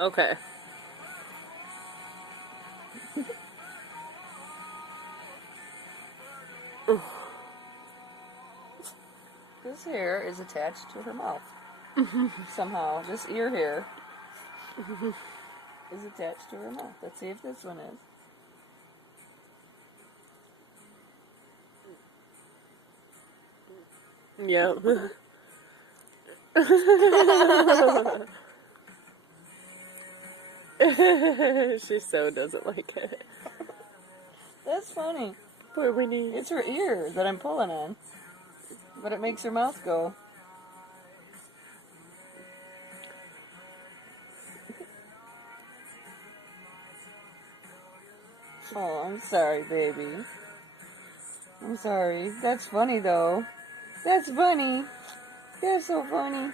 Okay. This hair is attached to her mouth. Somehow. This ear hair is attached to her mouth. Let's see if this one is. Yep. She so doesn't like it. That's funny. Poor Winnie. It's her ear that I'm pulling on. But it makes her mouth go. Oh, I'm sorry, baby. I'm sorry. That's funny, though. That's funny. They're so funny.